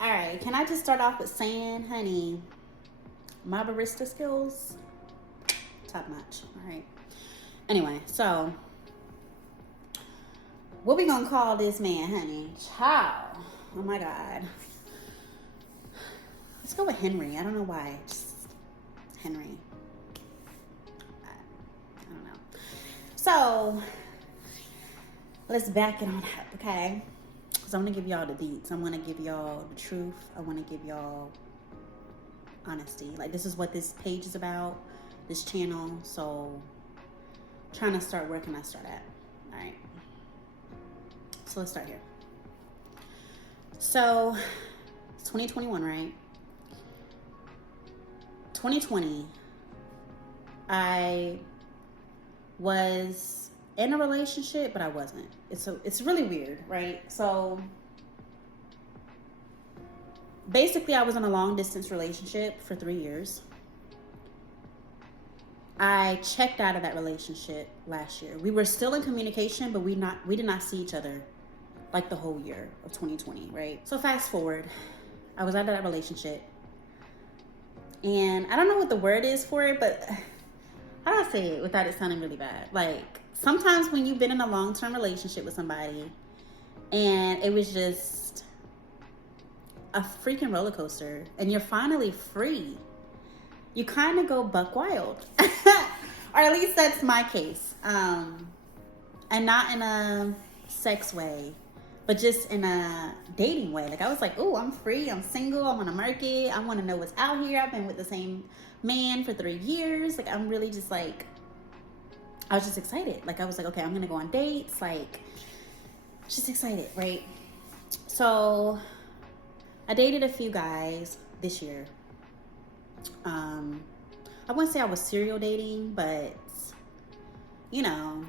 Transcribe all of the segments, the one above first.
All right, can I just start off with saying, honey, my barista skills, top notch. All right. Anyway, so what we gonna call this man, honey? Child. Oh my God. Let's go with Henry. I don't know why. Just Henry. I don't know. So let's back it on up, okay? Because I'm gonna give y'all the deets. I'm gonna give y'all the truth. I wanna give y'all honesty. Like, this is what this page is about, this channel. So trying to start where can I start at? All right. So let's start here. So it's 2021, right? 2020, I was in a relationship, but I wasn't. It's really weird, right? So basically, I was in a long distance relationship for 3 years. I checked out of that relationship last year. We were still in communication, but we did not see each other like the whole year of 2020, right? So fast forward, I was out of that relationship. And I don't know what the word is for it, but how do I say it without it sounding really bad? Like, sometimes when you've been in a long-term relationship with somebody and it was just a freaking roller coaster and you're finally free, you kind of go buck wild. Or at least that's my case. And not in a sex way, but just in a dating way. Like, I was like, oh, I'm free, I'm single, I'm on the market, I want to know what's out here. I've been with the same man for 3 years. Like, I'm really just like, I was just excited. Like, I was like, okay, I'm gonna go on dates, like, just excited, right? So I dated a few guys this year. I wouldn't say I was serial dating, but you know,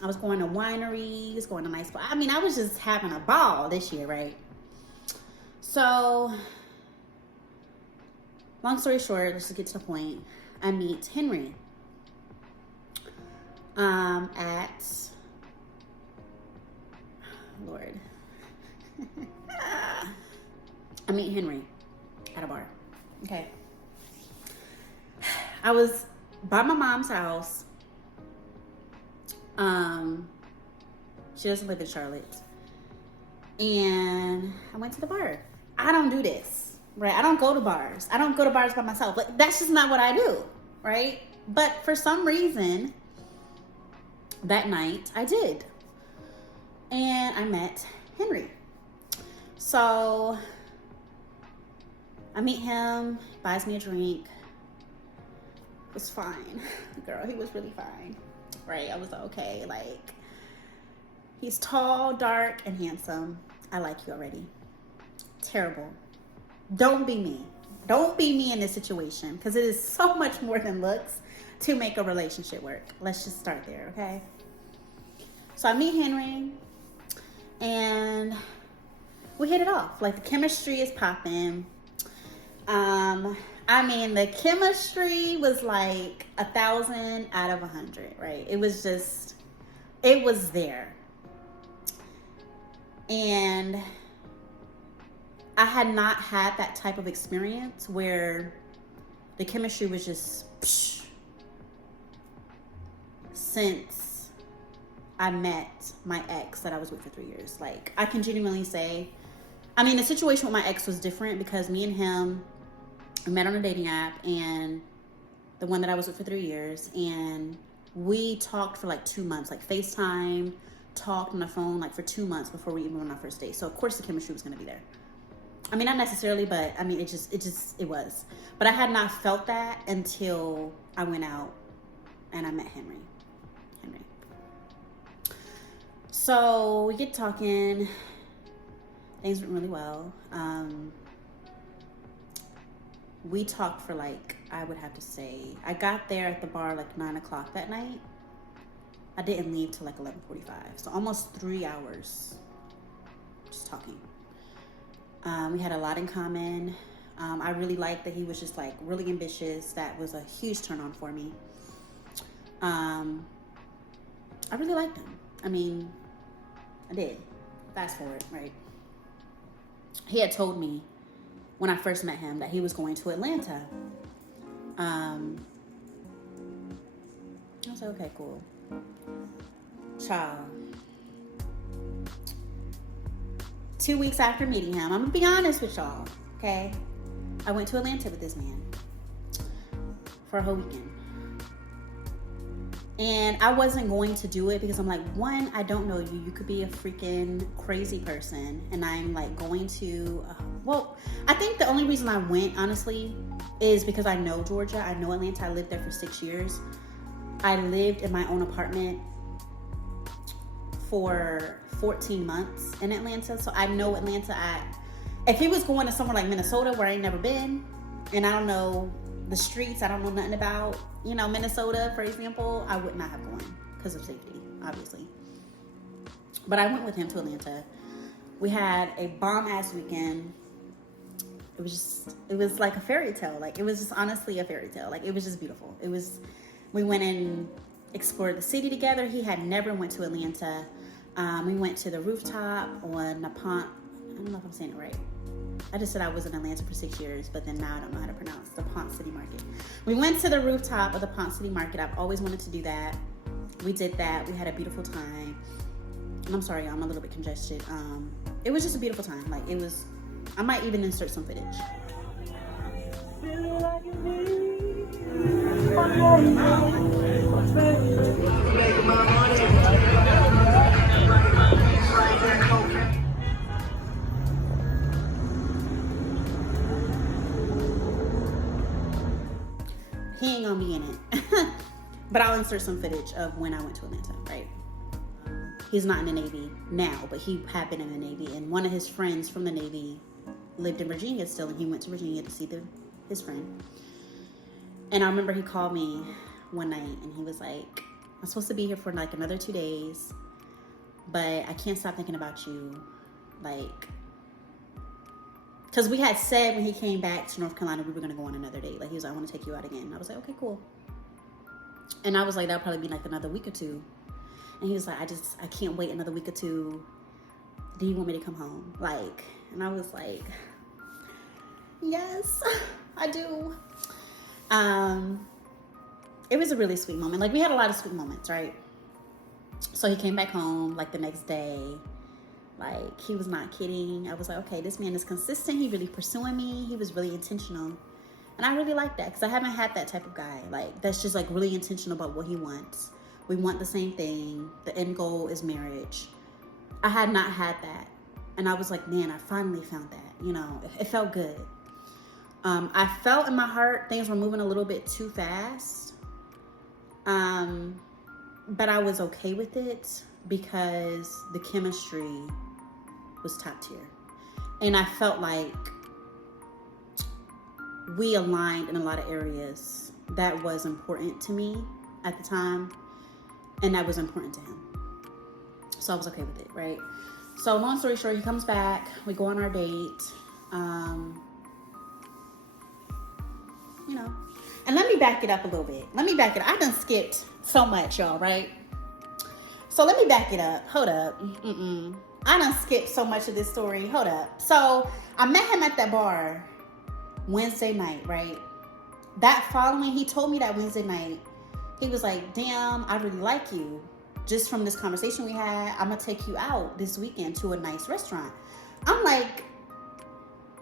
I was going to wineries, going to nice spots. I mean, I was just having a ball this year, right? So, long story short, let's just get to the point. I meet Henry at, Lord. I meet Henry at a bar. Okay. I was by my mom's house. She doesn't live in Charlotte. And I went to the bar. I don't do this, right? I don't go to bars. I don't go to bars by myself. Like, that's just not what I do, right? But for some reason, that night I did. And I met Henry. So I meet him, buys me a drink. It was fine. Girl, he was really fine, right? I was like, okay, like, he's tall, dark, and handsome. I like you already. Terrible. Don't be me. Don't be me in this situation, because it is so much more than looks to make a relationship work. Let's just start there, okay? So I meet Henry, and we hit it off. Like, the chemistry is popping. I mean, the chemistry was like 1,000 out of 100, right? It was just, it was there. And I had not had that type of experience where the chemistry was just psh, since I met my ex that I was with for 3 years. Like, I can genuinely say, I mean, the situation with my ex was different because me and him, we met on a dating app, and the one that I was with for 3 years, and we talked for like 2 months, like FaceTime, talked on the phone like for 2 months before we even went on our first date. So of course the chemistry was gonna be there. I mean, not necessarily, but I mean, it was. But I had not felt that until I went out and I met Henry. So we get talking, things went really well. We talked for like, I would have to say, I got there at the bar like 9 o'clock that night. I didn't leave till like 11:45. So almost 3 hours just talking. We had a lot in common. I really liked that he was just like really ambitious. That was a huge turn on for me. I really liked him. I mean, I did. Fast forward, right? He had told me when I first met him that he was going to Atlanta. I was like, okay, cool. Child. 2 weeks after meeting him, I'm gonna be honest with y'all, okay? I went to Atlanta with this man for a whole weekend. And I wasn't going to do it because I'm like, one, I don't know you. You could be a freaking crazy person. And I'm like going to, well, I think the only reason I went, honestly, is because I know Georgia. I know Atlanta. I lived there for 6 years. I lived in my own apartment for 14 months in Atlanta. So I know Atlanta. If he was going to somewhere like Minnesota where I ain't never been, and I don't know the streets, I don't know nothing about, Minnesota, for example, I would not have gone because of safety, obviously. But I went with him to Atlanta. We had a bomb-ass weekend. It was like a fairy tale. Like, it was just honestly a fairy tale. Like, it was just beautiful. We went and explored the city together. He had never went to Atlanta. We went to the rooftop on the Pont. I don't know if I'm saying it right. I just said I was in Atlanta for 6 years, but then now I don't know how to pronounce the Pont City Market. We went to the rooftop of the Pont City Market. I've always wanted to do that. We did that. We had a beautiful time. And I'm sorry, I'm a little bit congested. It was just a beautiful time. Like, it was, I might even insert some footage. He ain't gonna be in it. But I'll insert some footage of when I went to Atlanta, right? He's not in the Navy now, but he had been in the Navy. And one of his friends from the Navy lived in Virginia still, and he went to Virginia to see his friend. And I remember he called me one night, and he was like, I'm supposed to be here for like another 2 days, but I can't stop thinking about you. Like, because we had said when he came back to North Carolina, we were going to go on another date. Like, he was like, I want to take you out again. And I was like, okay, cool. And I was like, that'll probably be like another week or two. And he was like, I can't wait another week or two. Do you want me to come home? Like, and I was like, yes, I do. It was a really sweet moment. Like, we had a lot of sweet moments, right? So he came back home like the next day. Like, he was not kidding. I was like, okay, this man is consistent. He really pursuing me. He was really intentional. And I really like that because I haven't had that type of guy. Like, that's just like really intentional about what he wants. We want the same thing. The end goal is marriage. I had not had that. And I was like, man, I finally found that. It felt good. I felt in my heart things were moving a little bit too fast. But I was okay with it because the chemistry was top tier. And I felt like we aligned in a lot of areas that was important to me at the time. And that was important to him. So I was okay with it, right? So long story short, he comes back. We go on our date. And let me back it up a little bit. I done skipped so much, y'all, right? So let me back it up. Hold up. I done skipped so much of this story. Hold up. So I met him at that bar Wednesday night, right? That following, he told me that Wednesday night, he was like, damn, I really like you. Just from this conversation we had, I'm going to take you out this weekend to a nice restaurant. I'm like,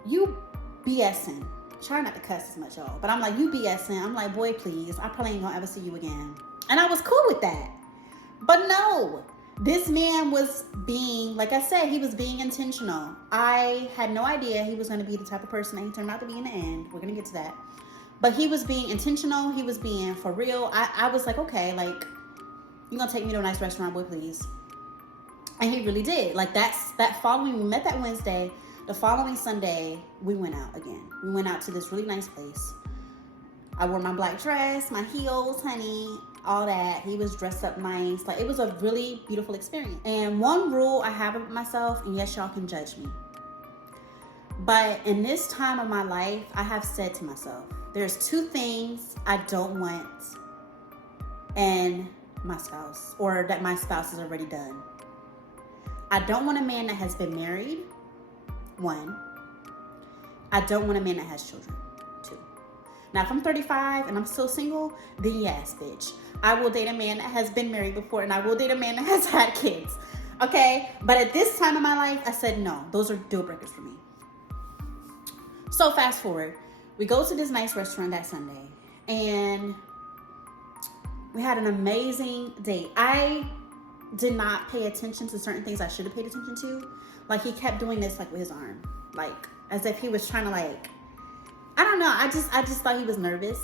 you BSing. Try not to cuss as much, y'all. But I'm like, you BSing. I'm like, boy, please. I probably ain't going to ever see you again. And I was cool with that. But no, this man was being, like I said, he was being intentional. I had no idea he was going to be the type of person that he turned out to be in the end. We're going to get to that. But he was being intentional. He was being for real. I was like, okay, like, you're going to take me to a nice restaurant, boy, please. And he really did. Like, that following, we met that Wednesday. The following Sunday, we went out again. We went out to this really nice place. I wore my black dress, my heels, honey, all that. He was dressed up nice. Like, it was a really beautiful experience. And one rule I have about myself, and yes, y'all can judge me, but in this time of my life, I have said to myself, there's 2 things I don't want in my spouse, or that my spouse has already done. I don't want a man that has been married, 1. I don't want a man that has children, too. Now, if I'm 35 and I'm still single, then yes, bitch. I will date a man that has been married before, and I will date a man that has had kids. Okay? But at this time in my life, I said no. Those are deal breakers for me. So fast forward. We go to this nice restaurant that Sunday, and we had an amazing date. I did not pay attention to certain things I should have paid attention to. Like, he kept doing this, like, with his arm. Like, as if he was trying to, like, I don't know. I just thought he was nervous.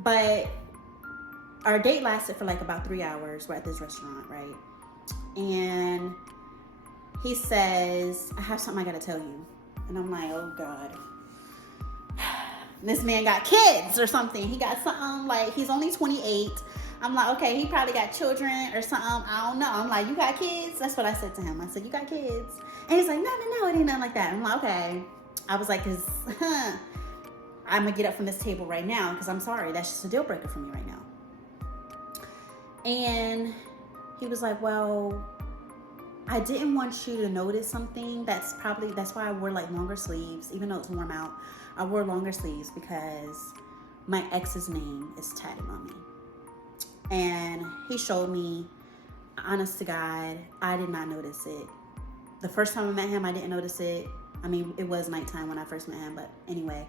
But our date lasted for, like, about 3 hours. We're at this restaurant, right? And he says, I have something I got to tell you. And I'm like, oh, God. This man got kids or something. He got something, like, he's only 28. I'm like, okay, he probably got children or something. I don't know. I'm like, you got kids? That's what I said to him. I said, you got kids? And he's like, no, it ain't nothing like that. I'm like, okay. I was like, because I'm going to get up from this table right now because I'm sorry. That's just a deal breaker for me right now. And he was like, well, I didn't want you to notice something. That's why I wore, like, longer sleeves, even though it's warm out. I wore longer sleeves because my ex's name is tatted on me. And he showed me, honest to God, I did not notice it. The first time I met him, I didn't notice it. I mean, it was nighttime when I first met him, but anyway,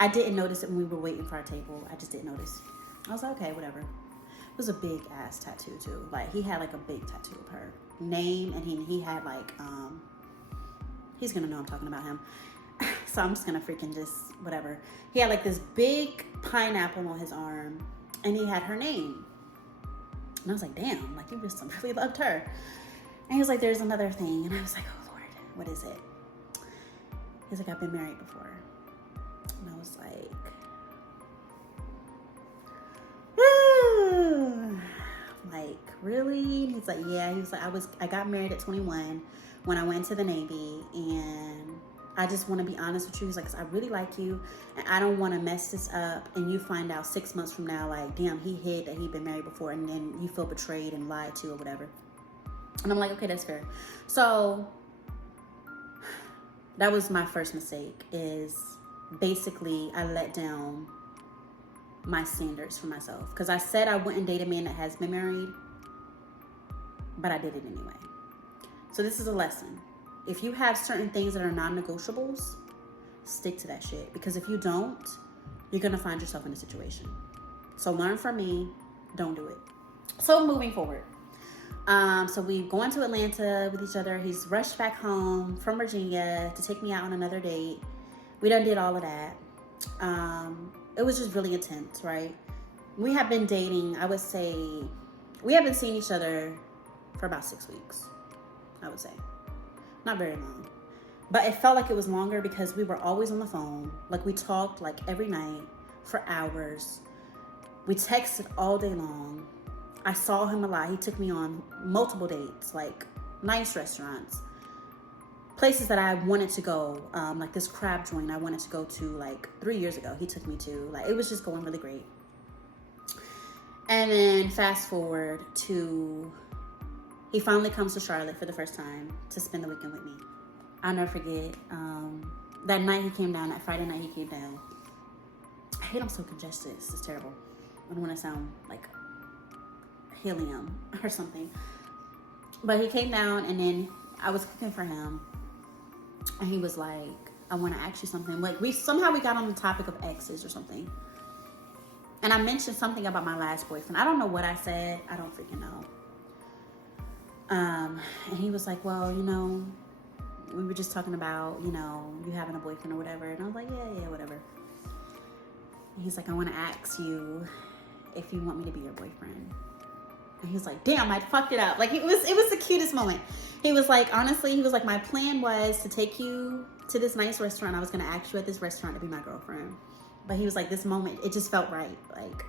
I didn't notice it when we were waiting for our table. I just didn't notice. I was like, okay, whatever. It was a big ass tattoo too. Like, he had like a big tattoo of her name, and he had like, he's gonna know I'm talking about him. So I'm just gonna freaking just, whatever. He had like this big pineapple on his arm, and he had her name. And I was like, damn, like, you just really loved her. And he was like, there's another thing. And I was like, oh, Lord, what is it? He's like, I've been married before. And I was like, really? He's like, yeah. He was like, I got married at 21 when I went to the Navy, and I just want to be honest with you. He's like, 'cause I really like you, and I don't want to mess this up, and you find out 6 months from now, like, damn, he hid that he'd been married before, and then you feel betrayed and lied to or whatever. And I'm like, okay, that's fair. So that was my first mistake, is basically I let down my standards for myself, because I said I wouldn't date a man that has been married, but I did it anyway. So this is a lesson. If you have certain things that are non-negotiables, stick to that shit. Because if you don't, you're going to find yourself in a situation. So learn from me. Don't do it. So moving forward. So we go into Atlanta with each other. He's rushed back home from Virginia to take me out on another date. We done did all of that. It was just really intense, right? We have been dating, I would say, we haven't seen each other for about 6 weeks, I would say. Not very long. But it felt like it was longer because we were always on the phone. Like, we talked like every night for hours. We texted all day long. I saw him a lot. He took me on multiple dates, like nice restaurants, places that I wanted to go, like this crab joint I wanted to go to like 3 years ago. He took me to, like, it was just going really great. And then fast forward to, he finally comes to Charlotte for the first time to spend the weekend with me. I'll never forget, that night he came down, that Friday night he came down. I hate I'm so congested. This is terrible. I don't want to sound like helium or something. But he came down, and then I was cooking for him, and he was like, I want to ask you something. Like, we got on the topic of exes or something. And I mentioned something about my last boyfriend. I don't know what I said. I don't freaking know. And he was like, well, you know, we were just talking about, you know, you having a boyfriend or whatever. And I was like, yeah, whatever. And he's like, I want to ask you if you want me to be your boyfriend. And he was like, damn, I fucked it up. Like, it was the cutest moment. He was like, honestly, he was like, my plan was to take you to this nice restaurant. I was going to ask you at this restaurant to be my girlfriend. But he was like, this moment, it just felt right. Like,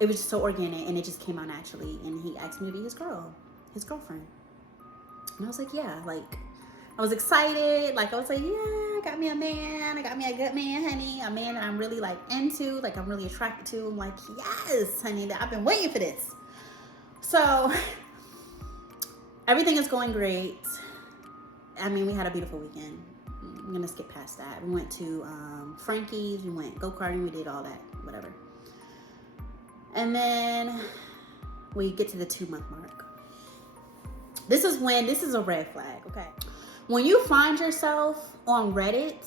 it was just so organic, and it just came out naturally. And he asked me to be his girlfriend. And I was like, yeah, like, I was excited. Like, I was like, yeah, I got me a man. I got me a good man, honey. A man that I'm really, like, into. Like, I'm really attracted to. I'm like, yes, honey, I've been waiting for this. So, everything is going great. I mean, we had a beautiful weekend. I'm gonna skip past that. We went to Frankie's, we went go-karting, we did all that, whatever. And then we get to the 2-month mark. This is a red flag, okay? When you find yourself on Reddit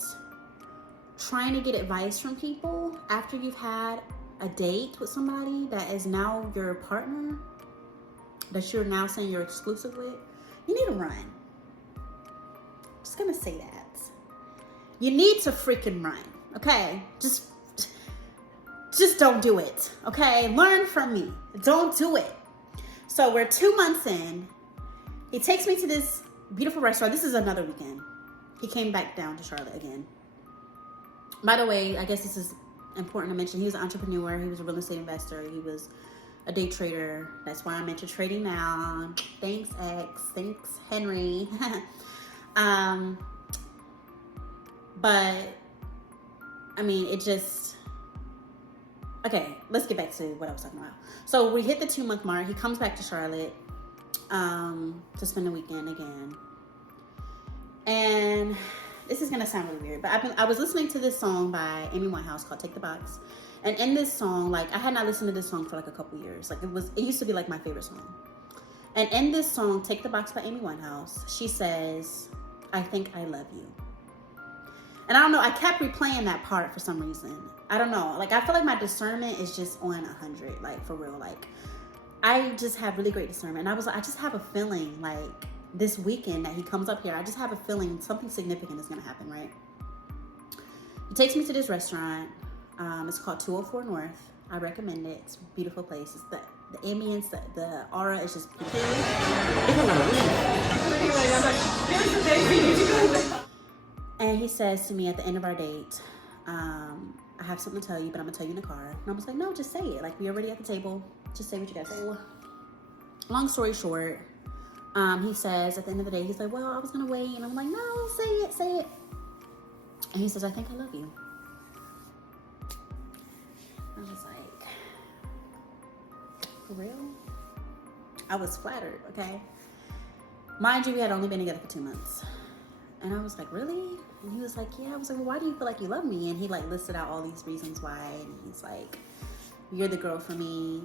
trying to get advice from people after you've had a date with somebody that is now your partner, that you're now saying you're exclusive with, you need to run. I'm just gonna say that. You need to freaking run, okay? Just don't do it, okay? Learn from me. Don't do it. So we're 2 months in. He takes me to this beautiful restaurant. This is another weekend. He came back down to Charlotte again. By the way, I guess this is important to mention. He was an entrepreneur. He was a real estate investor. He was a day trader. That's why I'm into trading now. Thanks, X. Thanks, Henry. But, I mean, it just... Okay, let's get back to what I was talking about. So we hit the 2-month mark. He comes back to Charlotte to spend the weekend again. And this is gonna sound really weird, but I was listening to this song by Amy Winehouse called "Take the Box," and in this song, like, I had not listened to this song for like a couple years. Like, it used to be like my favorite song. And in this song, "Take the Box" by Amy Winehouse, she says, "I think I love you." And I don't know, I kept replaying that part for some reason. I don't know, like, I feel like my discernment is just on 100, like, for real. Like, I just have really great discernment. And I was like, I just have a feeling, like, this weekend that he comes up here, I just have a feeling something significant is gonna happen, right? He takes me to this restaurant. It's called 204 North. I recommend it. It's a beautiful place. It's the ambience, the aura is just beautiful. And he says to me at the end of our date, I have something to tell you, but I'm gonna tell you in the car. And I was like, no, just say it. Like, we already at the table. Just say what you gotta say. Long story short, he says at the end of the day, he's like, well, I was gonna wait. And I'm like, no, say it. And he says, I think I love you. I was like, for real? I was flattered, okay? Mind you, we had only been together for 2 months. And I was like, really? And he was like, yeah. I was like, well, why do you feel like you love me? And he like listed out all these reasons why. And he's like, you're the girl for me.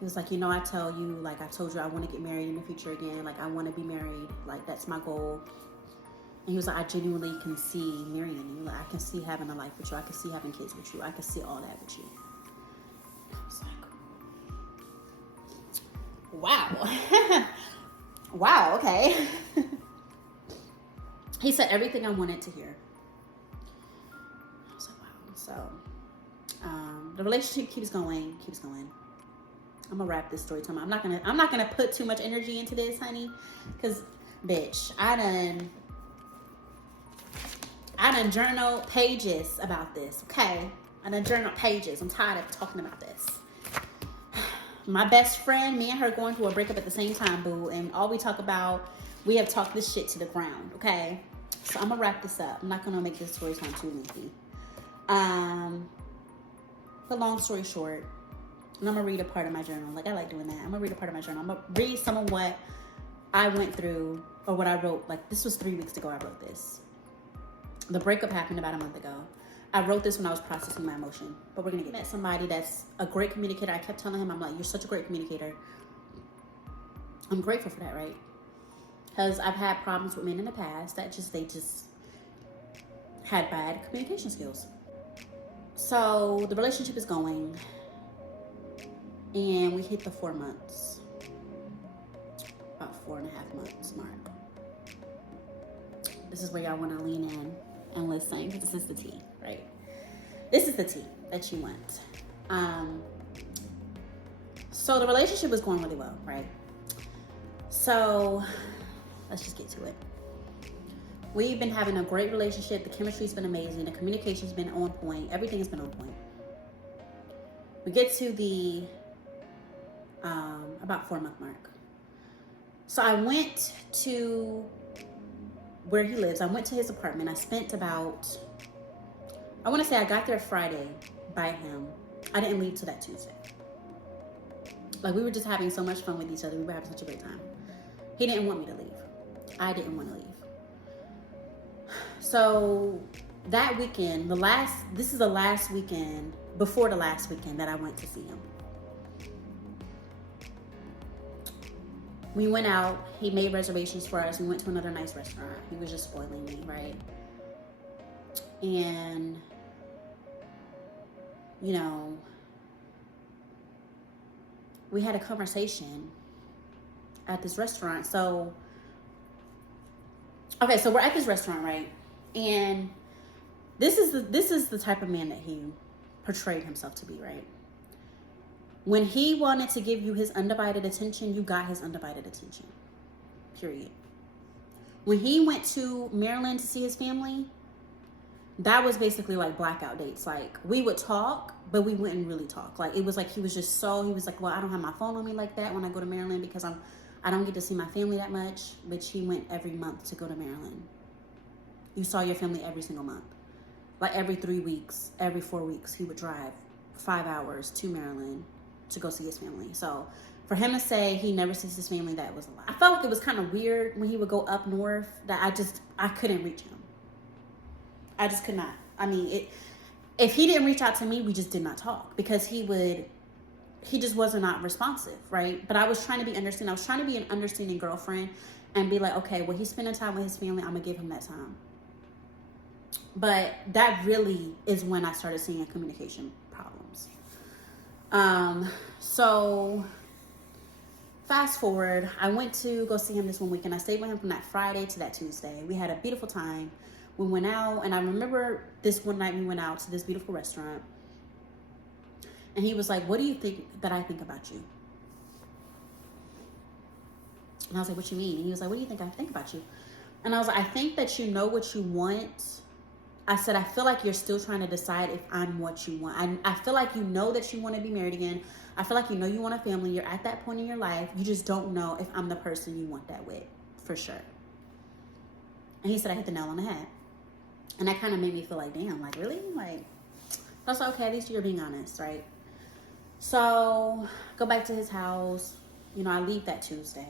He was like, you know, I tell you, like, I told you I want to get married in the future again. Like, I want to be married. Like, that's my goal. And he was like, I genuinely can see marrying you. Like, I can see having a life with you. I can see having kids with you. I can see all that with you. And I was like, wow. Wow, okay. He said everything I wanted to hear. I was like, wow. So, the relationship keeps going. I'm gonna wrap this story time. I'm not gonna put too much energy into this, honey, because, bitch, I done journal pages about this. Okay, I done journal pages. I'm tired of talking about this. My best friend, me and her going through a breakup at the same time, boo, and all we talk about, we have talked this shit to the ground. Okay, so I'm gonna wrap this up. I'm not gonna make this story time too lengthy. But long story short, and I'm gonna read a part of my journal. Like, I like doing that. I'm gonna read a part of my journal. I'm gonna read some of what I went through, or what I wrote. Like, this was 3 weeks ago I wrote this. The breakup happened about a month ago. I wrote this when I was processing my emotion. But we're gonna get somebody that's a great communicator. I kept telling him, I'm like, you're such a great communicator. I'm grateful for that, right? Because I've had problems with men in the past that they just had bad communication skills. So the relationship is going, and we hit the 4 months, about 4.5 months mark. This is where y'all want to lean in and listen, because this is the tea, right? This is the tea that you want. So the relationship was going really well, right? So let's just get to it. We've been having a great relationship. The chemistry's been amazing. The communication's been on point. Everything has been on point. We get to the about 4 month mark. So I went to where he lives. I went to his apartment. I spent about, I want to say I got there Friday by him. I didn't leave till that Tuesday. Like, we were just having so much fun with each other. We were having such a great time. He didn't want me to leave. I didn't want to leave. So that weekend, this is the last weekend, before the last weekend that I went to see him. We went out, he made reservations for us. We went to another nice restaurant. He was just spoiling me, right? And, you know, we had a conversation at this restaurant. So, okay, so we're at this restaurant, right? And this is the type of man that he portrayed himself to be, right? When he wanted to give you his undivided attention, you got his undivided attention. Period. When he went to Maryland to see his family, that was basically like blackout dates. Like, we would talk, but we wouldn't really talk. Like, it was like he was like, well, I don't have my phone on me like that when I go to Maryland because I don't get to see my family that much. But he went every month to go to Maryland. You saw your family every single month. Like every 3 weeks, every 4 weeks, he would drive 5 hours to Maryland to go see his family. So for him to say he never sees his family, that was a lie. I felt like it was kind of weird when he would go up north that I couldn't reach him. I just could not. I mean, if he didn't reach out to me, we just did not talk because he just wasn't not responsive, right? But I was trying to be understanding. I was trying to be an understanding girlfriend and be like, okay, well, he's spending time with his family. I'm gonna give him that time. But that really is when I started seeing communication problems. So fast forward, I went to go see him this one weekend. I stayed with him from that Friday to that Tuesday. We had a beautiful time. We went out, and I remember this one night we went out to this beautiful restaurant. And he was like, what do you think that I think about you? And I was like, what you mean? And he was like, what do you think I think about you? And I was like, I think that you know what you want. I said, I feel like you're still trying to decide if I'm what you want. I feel like you know that you want to be married again. I feel like you know you want a family. You're at that point in your life. You just don't know if I'm the person you want that with, for sure. And he said, I hit the nail on the head. And that kind of made me feel like, damn, like, really? Like, that's okay. At least you're being honest, right? So, go back to his house. You know, I leave that Tuesday.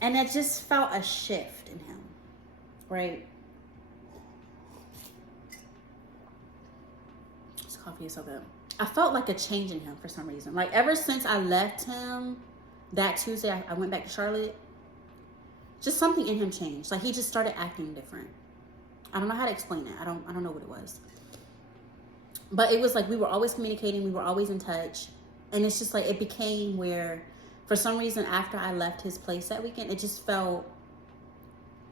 And it just felt a shift in him, right? This coffee is so good. I felt like a change in him for some reason. Like, ever since I left him that Tuesday, I went back to Charlotte, just something in him changed. Like, he just started acting different. I don't know how to explain it. I don't know what it was. But it was like we were always communicating. We were always in touch. And it's just like it became where, for some reason, after I left his place that weekend, it just felt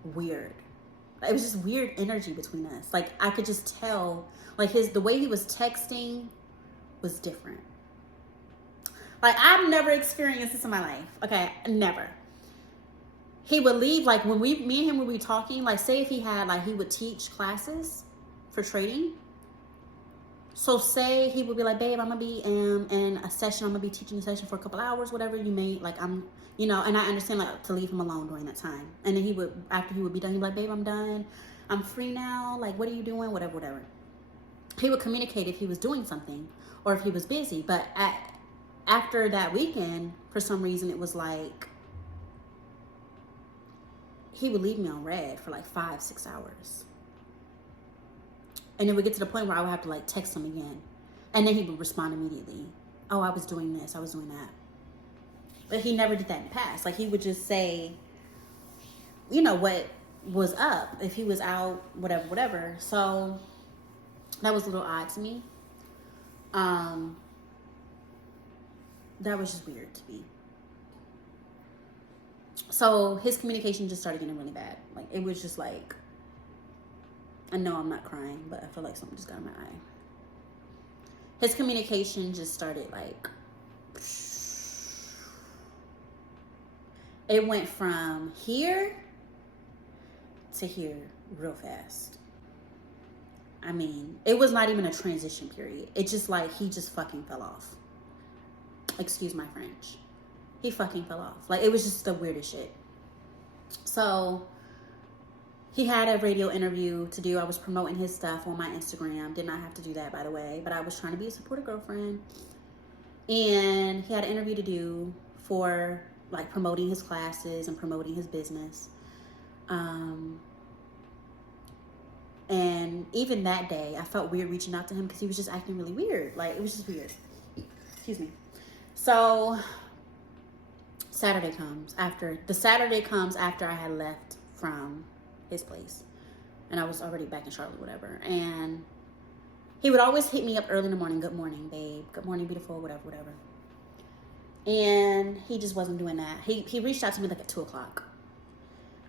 weird. It was just weird energy between us. Like, I could just tell, like, the way he was texting was different. Like, I've never experienced this in my life. Okay, never. He would leave, like, when me and him would be talking, like, say if he had, like, he would teach classes for trading. So say he would be like, babe, I'm going to be in a session. I'm going to be teaching a session for a couple hours, whatever you may, like, you know, and I understand, like, to leave him alone during that time. And then after he would be done, he'd be like, babe, I'm done. I'm free now. Like, what are you doing? Whatever. He would communicate if he was doing something or if he was busy. But after that weekend, for some reason, it was like, he would leave me on red for like 5-6 hours. And it would get to the point where I would have to like text him again. And then he would respond immediately. Oh, I was doing this. I was doing that. But he never did that in the past. Like, he would just say, you know, what was up. If he was out, whatever. So that was a little odd to me. That was just weird to me. So his communication just started getting really bad. Like, it was just like, I know I'm not crying, but I feel like something just got in my eye. His communication just started like, it went from here to here real fast. I mean, it was not even a transition period. It just like, he just fucking fell off. Excuse my French. He fucking fell off. Like, it was just the weirdest shit. So he had a radio interview to do. I was promoting his stuff on my Instagram. Did not have to do that, by the way. But I was trying to be a supportive girlfriend. And he had an interview to do for, like, promoting his classes and promoting his business. And even that day, I felt weird reaching out to him because he was just acting really weird. Like, it was just weird. Excuse me. So Saturday comes after I had left from his place, and I was already back in Charlotte, whatever. And he would always hit me up early in the morning. Good morning, babe. Good morning, beautiful, whatever. And he just wasn't doing that. He reached out to me like at 2:00.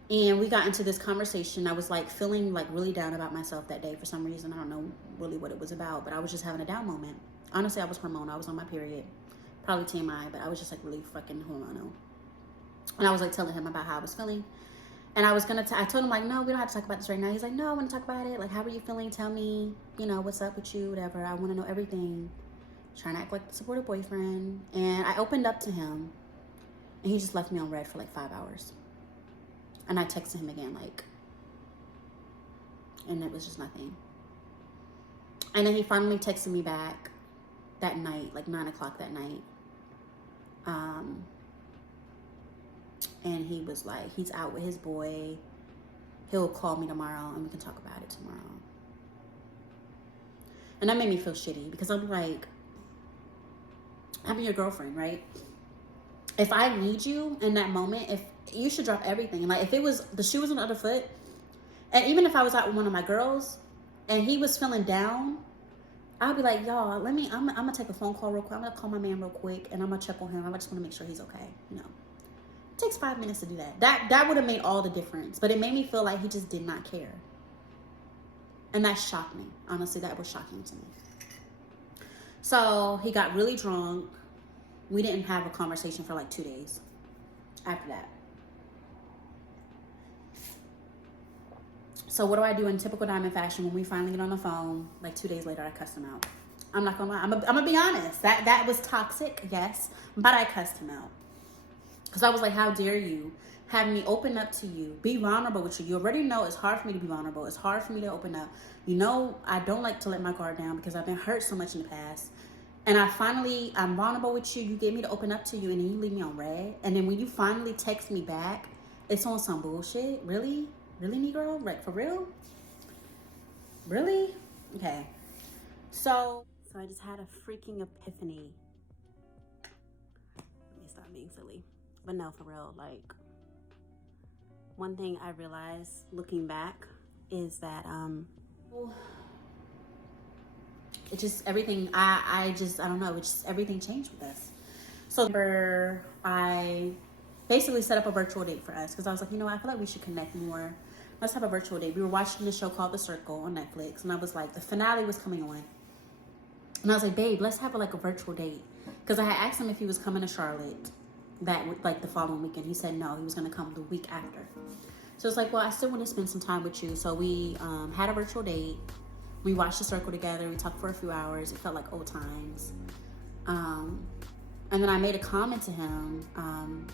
And we got into this conversation. I was like feeling like really down about myself that day for some reason. I don't know really what it was about, but I was just having a down moment. Honestly, I was hormonal. I was on my period. Probably TMI, but I was just like really fucking hormonal. And I was like telling him about how I was feeling. And I told him like, no, we don't have to talk about this right now. He's like, no, I want to talk about it. Like, how are you feeling? Tell me, you know, what's up with you, whatever. I want to know everything. Trying to act like the supportive boyfriend. And I opened up to him, and he just left me on red for like 5 hours. And I texted him again, like, and it was just nothing. And then he finally texted me back that night, like 9:00 that night. And he was like, he's out with his boy. He'll call me tomorrow and we can talk about it tomorrow. And that made me feel shitty because I'm like, I'm your girlfriend, right? If I need you in that moment, if you should drop everything. Like, if it was, the shoe was on the other foot, and even if I was out with one of my girls and he was feeling down, I'd be like, y'all, I'm gonna take a phone call real quick. I'm gonna call my man real quick and I'm gonna check on him. I just wanna make sure he's okay, you know. It takes 5 minutes to do that. That would have made all the difference. But it made me feel like he just did not care. And that shocked me. Honestly, that was shocking to me. So he got really drunk. We didn't have a conversation for like 2 days after that. So what do I do in typical Diamond fashion when we finally get on the phone? Like 2 days later, I cussed him out. I'm not gonna lie. I'm gonna be honest. That was toxic, yes. But I cussed him out. Because I was like, how dare you have me open up to you, be vulnerable with you. You already know it's hard for me to be vulnerable. It's hard for me to open up. You know, I don't like to let my guard down because I've been hurt so much in the past. And I'm vulnerable with you. You get me to open up to you and then you leave me on red. And then when you finally text me back, it's on some bullshit. Really? Really, Negro? Like, for real? Really? Okay. So I just had a freaking epiphany. Let me stop being silly. But no, for real, like, one thing I realized looking back is that it just, everything, I don't know, it just, everything changed with us. So I basically set up a virtual date for us because I was like, you know what, I feel like we should connect more. Let's have a virtual date. We were watching this show called The Circle on Netflix, and I was like, the finale was coming on. And I was like, babe, let's have a virtual date. Because I had asked him if he was coming to Charlotte the following weekend. He said no, he was going to come the week after. So it's like, well, I still want to spend some time with you. So we had a virtual date. We watched The Circle together. We talked for a few hours. It felt like old times. And then I made a comment to him.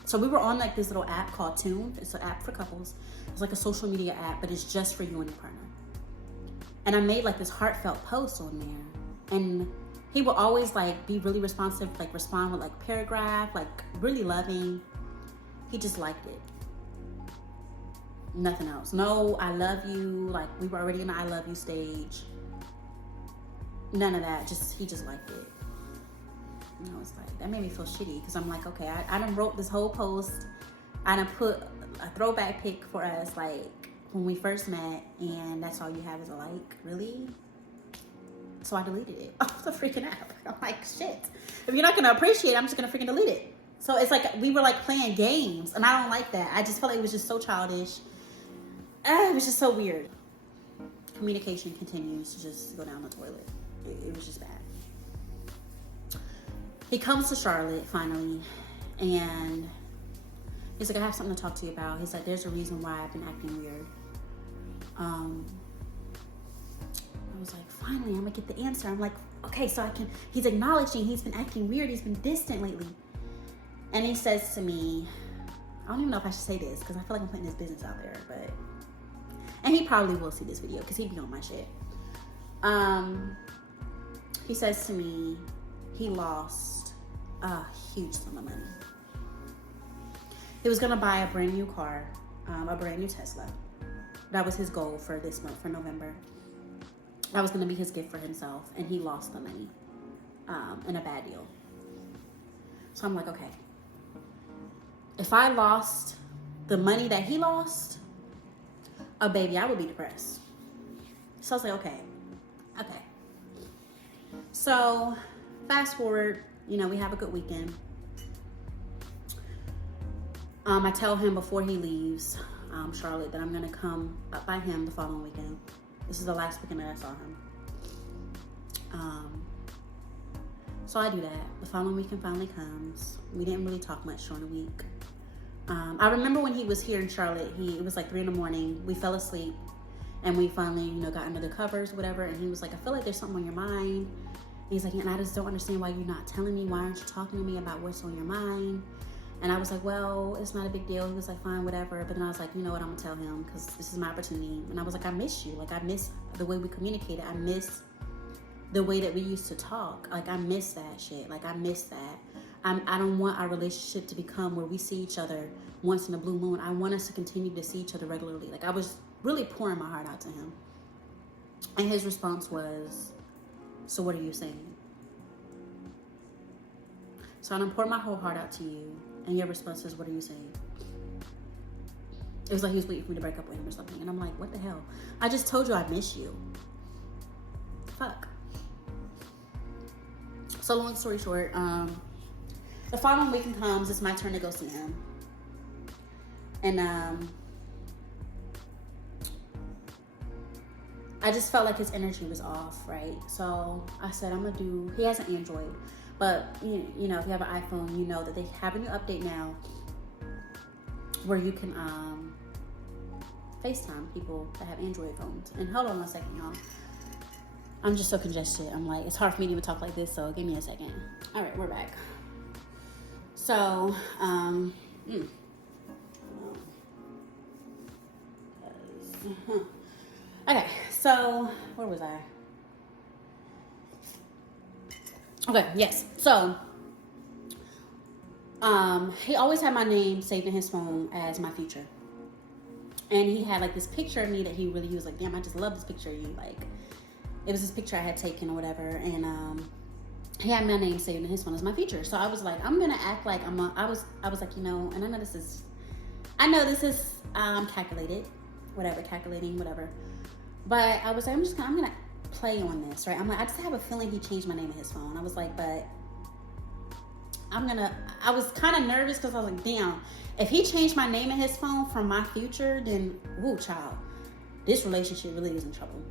So we were on like this little app called Tune. It's an app for couples. It's like a social media app, but it's just for you and your partner. And I made like this heartfelt post on there. And he will always like be really responsive, like respond with like paragraph, like really loving. He just liked it. Nothing else. No, I love you. Like, we were already in the I love you stage. None of that. He just liked it. And I was like, that made me feel shitty because I'm like, okay, I done wrote this whole post. I done put a throwback pic for us, like when we first met, and that's all you have is a like. Really? So I deleted it off the freaking app. I'm like, shit. If you're not gonna appreciate it, I'm just gonna freaking delete it. So it's like we were like playing games, and I don't like that. I just felt like it was just so childish. It was just so weird. Communication continues to just go down the toilet. It was just bad. He comes to Charlotte finally, and he's like, I have something to talk to you about. He's like, there's a reason why I've been acting weird. I was like, finally, I'm gonna get the answer. I'm like, okay, so he's acknowledging he's been acting weird. He's been distant lately. And he says to me, I don't even know if I should say this because I feel like I'm putting his business out there, and he probably will see this video because he'd be on my shit. He says to me, he lost a huge sum of money. He was gonna buy a brand new car, a brand new Tesla. That was his goal for this month, for November. That was going to be his gift for himself, and he lost the money in a bad deal. So I'm like, okay, if I lost the money that he lost, oh baby, I would be depressed. So I was like, okay. So fast forward, you know, we have a good weekend. I tell him before he leaves, Charlotte, that I'm gonna come up by him the following weekend. This is the last weekend that I saw him. So I do that. The following weekend finally comes. We didn't really talk much during the week. I remember when he was here in Charlotte, it was like 3 a.m. We fell asleep and we finally, you know, got under the covers, whatever. And he was like, I feel like there's something on your mind. And he's like, and I just don't understand why you're not telling me. Why aren't you talking to me about what's on your mind? And I was like, well, it's not a big deal. He was like, fine, whatever. But then I was like, you know what, I'm gonna tell him because this is my opportunity. And I was like, I miss you. Like, I miss the way we communicated. I miss the way that we used to talk. Like, I miss that shit. Like, I miss that. I don't want our relationship to become where we see each other once in a blue moon. I want us to continue to see each other regularly. Like, I was really pouring my heart out to him. And his response was, so what are you saying? So I done poured my whole heart out to you. And your response is, what are you saying? It was like he was waiting for me to break up with him or something. And I'm like, what the hell? I just told you I miss you. Fuck. So long story short, the following weekend comes, it's my turn to go see him. And I just felt like his energy was off, right? So I said, he has an Android. But, you know, if you have an iPhone, you know that they have a new update now where you can FaceTime people that have Android phones. And hold on a second, y'all. I'm just so congested. I'm like, it's hard for me to even talk like this, so give me a second. All right, we're back. So, okay, so where was I? Okay, yes. So, he always had my name saved in his phone as my future. And he had like this picture of me that he was like, damn, I just love this picture of you. Like, it was this picture I had taken or whatever. And he had my name saved in his phone as my future. So I was like, I'm gonna act like I was like, you know, and I know this is calculated, calculating, whatever. But I was like, I'm gonna play on this, right? I'm like, I just have a feeling he changed my name in his phone. I was like, but I was kind of nervous because I was like, damn, if he changed my name in his phone from my future, then, woo, child, this relationship really is in trouble.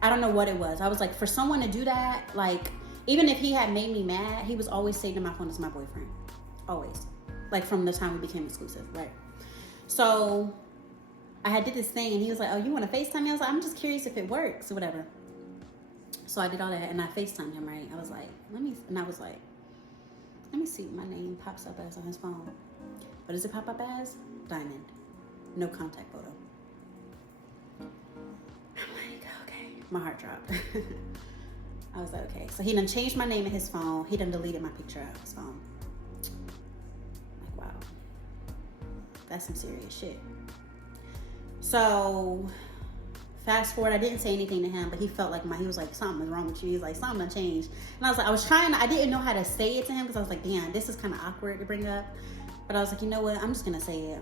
I don't know what it was. I was like, for someone to do that, like, even if he had made me mad, he was always saved in my phone as my boyfriend. Always. Like, from the time we became exclusive, right? So, I did this thing, and he was like, oh, you want to FaceTime me? I was like, I'm just curious if it works or whatever. So I did all that, and I FaceTimed him, right? I was like, let me see what my name pops up as on his phone. What does it pop up as? Diamond. No contact photo. I'm like, okay. My heart dropped. I was like, okay. So he done changed my name in his phone. He done deleted my picture out of his phone. I'm like, wow. That's some serious shit. So fast forward, I didn't say anything to him, but he felt like he was like, something is wrong with you. He's like, something done changed. And I was like, I didn't know how to say it to him because I was like, damn, this is kind of awkward to bring up. But I was like, you know what? I'm just going to say it.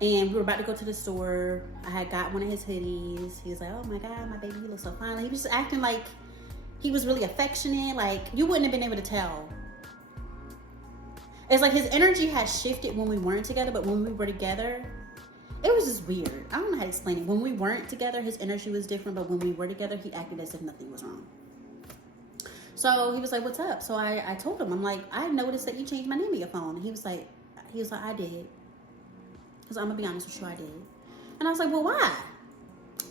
And we were about to go to the store. I had got one of his hoodies. He was like, oh my God, my baby, you look so fine. Like, he was just acting like he was really affectionate. Like, you wouldn't have been able to tell. It's like his energy had shifted when we weren't together, but when we were together, it was just weird. I don't know how to explain it. When we weren't together, his energy was different, but when we were together, he acted as if nothing was wrong. So he was like, what's up? So I told him, I'm like, I noticed that you changed my name on your phone. And he was like, I did. Because I'm going to be honest with you, I did. And I was like, well, why?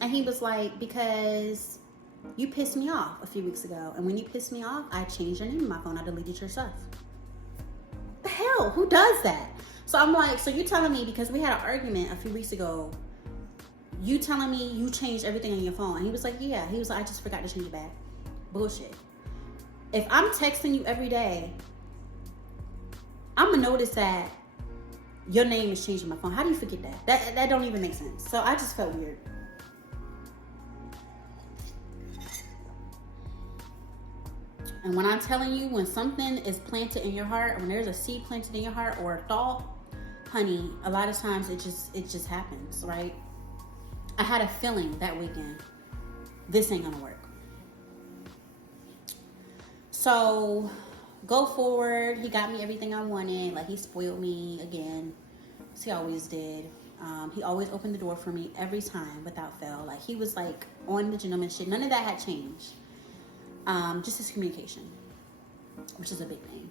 And he was like, because you pissed me off a few weeks ago. And when you pissed me off, I changed your name on my phone. I deleted your stuff. The hell? Who does that? So I'm like, so you telling me because we had an argument a few weeks ago, you telling me you changed everything on your phone? And he was like, yeah. He was like, I just forgot to change it back. Bullshit. If I'm texting you every day, I'm going to notice that your name is changed on my phone. How do you forget that? That don't even make sense. So I just felt weird. And when I'm telling you, when something is planted in your heart, when there's a seed planted in your heart or a thought, honey, a lot of times it just happens, right? I had a feeling that weekend, this ain't gonna work. So go forward, he got me everything I wanted. Like, he spoiled me again, as he always did. He always opened the door for me every time without fail. Like, he was like on the gentleman shit. None of that had changed. Just his communication, which is a big thing.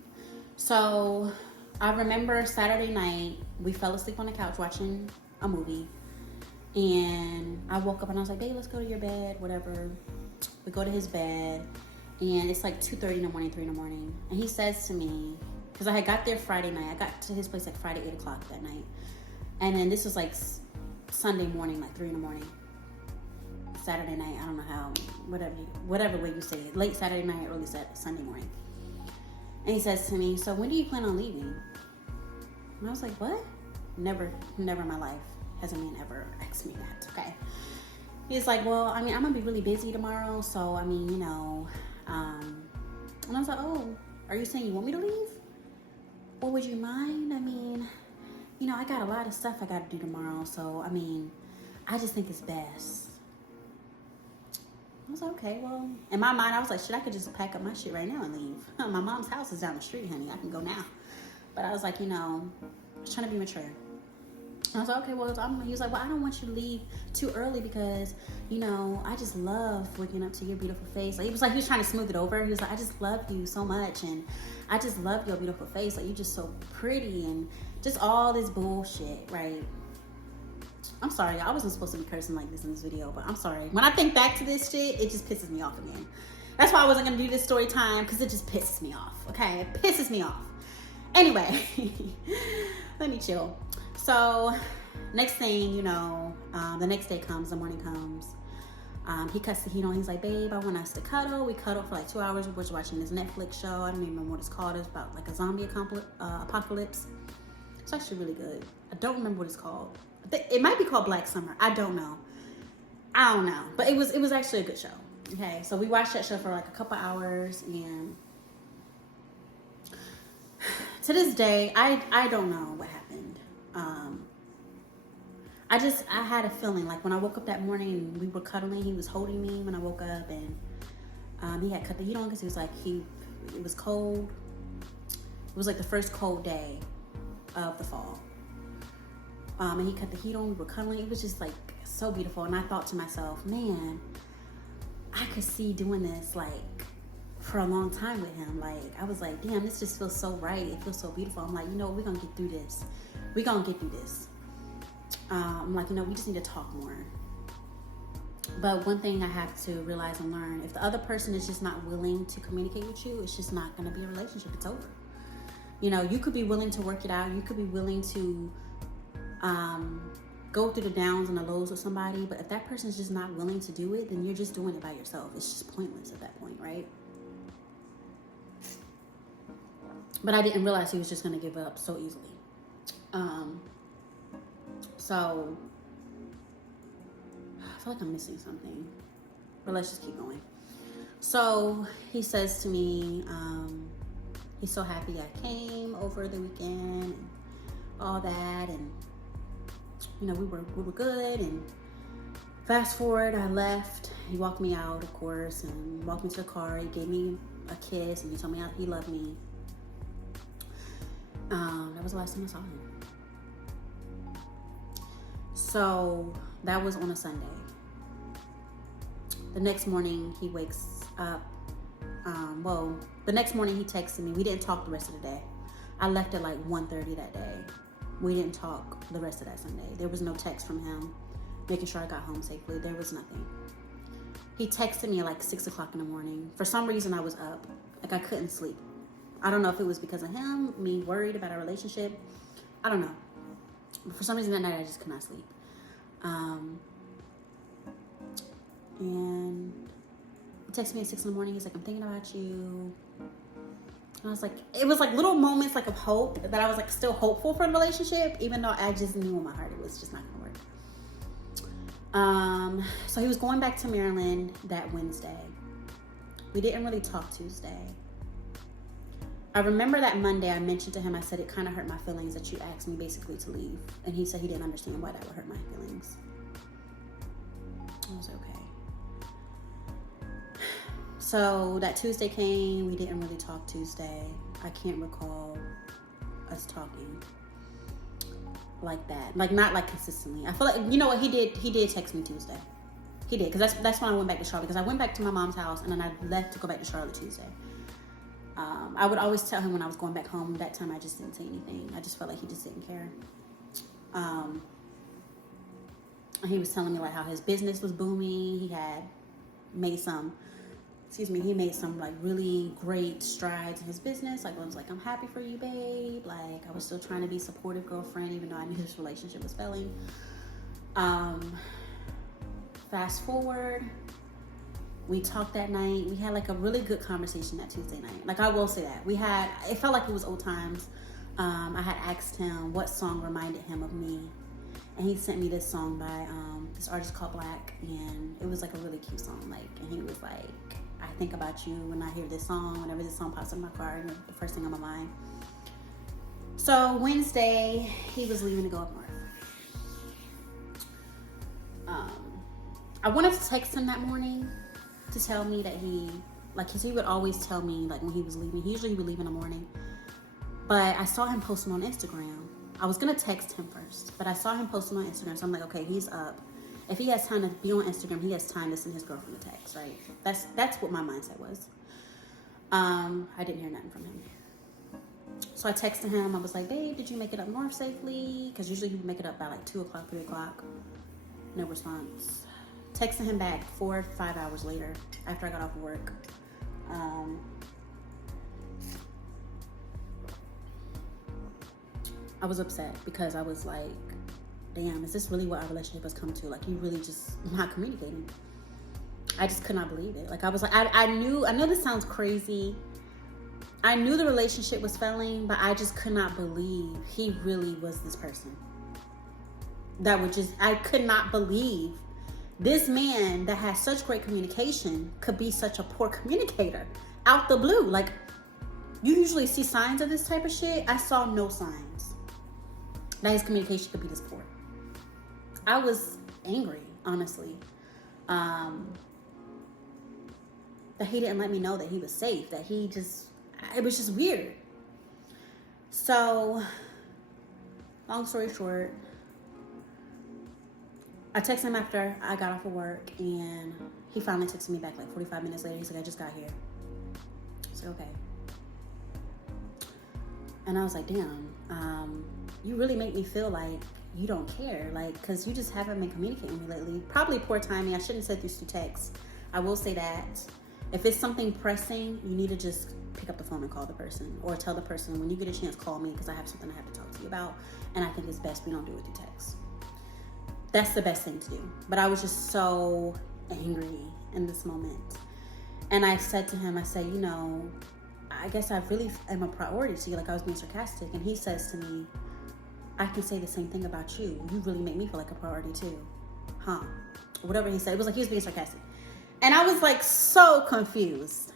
So I remember Saturday night, we fell asleep on the couch watching a movie. And I woke up and I was like, babe, let's go to your bed, whatever. We go to his bed. And it's like 2:30 in the morning, 3 in the morning. And he says to me, because I had got there Friday night. I got to his place like Friday, 8 o'clock that night. And then this was like Sunday morning, like 3 in the morning. Saturday night, I don't know how, whatever way you say it. Late Saturday night, early Sunday morning. And he says to me, so when do you plan on leaving? And I was like, what? Never in my life has a man ever asked me that, okay? He's like, well, I mean, I'm gonna be really busy tomorrow, so I mean, you know, and I was like, oh, are you saying you want me to leave? Well, would you mind? I mean, you know, I got a lot of stuff I gotta do tomorrow, so I mean, I just think it's best. I was like, okay, well, in my mind, I was like, shit, I could just pack up my shit right now and leave. My mom's house is down the street, honey. I can go now. But I was like, you know, I was trying to be mature. I was like, okay, well, he was like, well, I don't want you to leave too early because, you know, I just love waking up to your beautiful face. Like, he was trying to smooth it over. He was like, I just love you so much. And I just love your beautiful face. Like, you're just so pretty and just all this bullshit, right? I'm sorry, I wasn't supposed to be cursing like this in this video, but I'm sorry. When I think back to this shit, it just pisses me off again. That's why I wasn't gonna do this story time, because it just pisses me off, okay? It pisses me off. Anyway, let me chill. So, next thing, you know, the next day comes, the morning comes. He cuts the heat on. He's like, babe, I want us to cuddle. We cuddled for like 2 hours. We were watching this Netflix show. I don't even remember what it's called. It's about like a zombie apocalypse. It's actually really good. I don't remember what it's called. It might be called Black Summer. I don't know. But it was actually a good show. Okay, so we watched that show for like a couple hours, and to this day, I don't know what happened. I had a feeling like when I woke up that morning, we were cuddling. He was holding me when I woke up, and he had cut the heat on because he was like it was cold. It was like the first cold day of the fall. And he cut the heat on, we were cuddling. It was just like so beautiful. And I thought to myself, man, I could see doing this like for a long time with him. Like, I was like, damn, this just feels so right. It feels so beautiful. I'm like, you know, we're gonna get through this. We're gonna get through this. I'm like, you know, we just need to talk more. But one thing I have to realize and learn, if the other person is just not willing to communicate with you, it's just not gonna be a relationship. It's over. You know, you could be willing to work it out. You could be willing to go through the downs and the lows with somebody, but if that person's just not willing to do it, then you're just doing it by yourself. It's just pointless at that point, right? But I didn't realize he was just going to give up so easily. So I feel like I'm missing something, but let's just keep going. So he says to me, he's so happy I came over the weekend and all that, and you know, we were good. And fast forward, I left. He walked me out, of course, and walked me to the car. He gave me a kiss, and he told me he loved me. That was the last time I saw him. So that was on a Sunday. The next morning, he wakes up. The next morning he texted me. We didn't talk the rest of the day. I left at like 1:30 that day. We didn't talk the rest of that Sunday. There was no text from him making sure I got home safely. There was nothing. He texted me at like 6 o'clock in the morning. For some reason, I was up. Like, I couldn't sleep. I don't know if it was because of him, me worried about our relationship. I don't know. But for some reason that night, I just could not sleep. And he texted me at 6 in the morning. He's like, I'm thinking about you. And I was like, it was like little moments like of hope that I was like still hopeful for a relationship, even though I just knew in my heart it was just not gonna work. So he was going back to Maryland that Wednesday. We didn't really talk Tuesday. I remember that Monday I mentioned to him, I said, it kind of hurt my feelings that you asked me basically to leave. And he said he didn't understand why that would hurt my feelings. I was okay. So that Tuesday came, we didn't really talk Tuesday. I can't recall us talking like that. Like, not like consistently. I feel like, you know what, he did text me Tuesday. He did, because that's when I went back to Charlotte. Because I went back to my mom's house and then I left to go back to Charlotte Tuesday. I would always tell him when I was going back home. That time I just didn't say anything. I just felt like he just didn't care. And he was telling me like how his business was booming. He had made some, he made some like really great strides in his business. Like I was like, I'm happy for you, babe. Like I was still trying to be a supportive girlfriend, even though I knew his relationship was failing. Fast forward. We talked that night. We had like a really good conversation that Tuesday night. Like I will say that. It felt like it was old times. I had asked him what song reminded him of me. And he sent me this song by this artist called Black. And it was like a really cute song. Like, and he was like, I think about you when I hear this song. Whenever this song pops in my car, it's the first thing on my mind. So Wednesday, he was leaving to go up north. I wanted to text him that morning to tell me that he would always tell me like when he was leaving. Usually he would leave in the morning. But I saw him posting on Instagram. I was gonna text him first, but I saw him posting on Instagram, so I'm like, okay, he's up. If he has time to be on Instagram, he has time to send his girlfriend a text, right? That's what my mindset was. I didn't hear nothing from him. So I texted him. I was like, babe, did you make it up north safely? Because usually he would make it up by like 2 o'clock, 3 o'clock. No response. Texting him back 4 or 5 hours later after I got off work. I was upset because I was like, damn, is this really what our relationship has come to? Like, you really just not communicating. I just could not believe it. Like, I was like, I know this sounds crazy. I knew the relationship was failing, but I just could not believe he really was this person. I could not believe this man that has such great communication could be such a poor communicator out the blue. Like, you usually see signs of this type of shit. I saw no signs that his communication could be this poor. I was angry, honestly, that he didn't let me know that he was safe, it was just weird. So, long story short, I texted him after I got off of work, and he finally texted me back like 45 minutes later. He's like, I just got here. I said, okay. And I was like, damn, you really make me feel like you don't care. Like, because you just haven't been communicating with me lately. Probably poor timing. I shouldn't have said these 2 texts. I will say that. If it's something pressing, you need to just pick up the phone and call the person. Or tell the person, when you get a chance, call me, because I have something I have to talk to you about. And I think it's best we don't do it through text. That's the best thing to do. But I was just so angry in this moment. And I said to him, I said, you know, I guess I really am a priority to you. Like, I was being sarcastic. And he says to me, I can say the same thing about you. You really make me feel like a priority too. Huh? Whatever he said. It was like he was being sarcastic. And I was like so confused.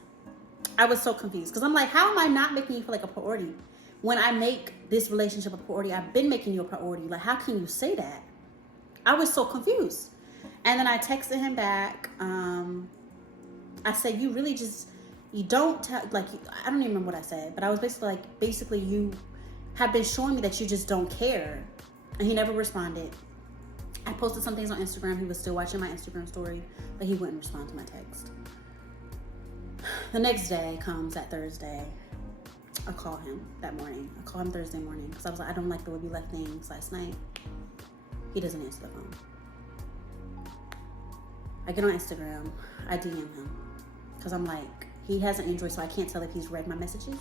I was so confused. Because I'm like, how am I not making you feel like a priority? When I make this relationship a priority, I've been making you a priority. Like, how can you say that? I was so confused. And then I texted him back. I said, you really just, you don't, like, I don't even remember what I said. But I was basically you have been showing me that you just don't care. And he never responded. I posted some things on Instagram. He was still watching my Instagram story, but he wouldn't respond to my text. The next day comes, that Thursday. I call him that morning. I call him Thursday morning because I was like, I don't like the way we left things last night. He doesn't answer the phone. I get on Instagram. I DM him because I'm like, he has an Android, so I can't tell if he's read my messages.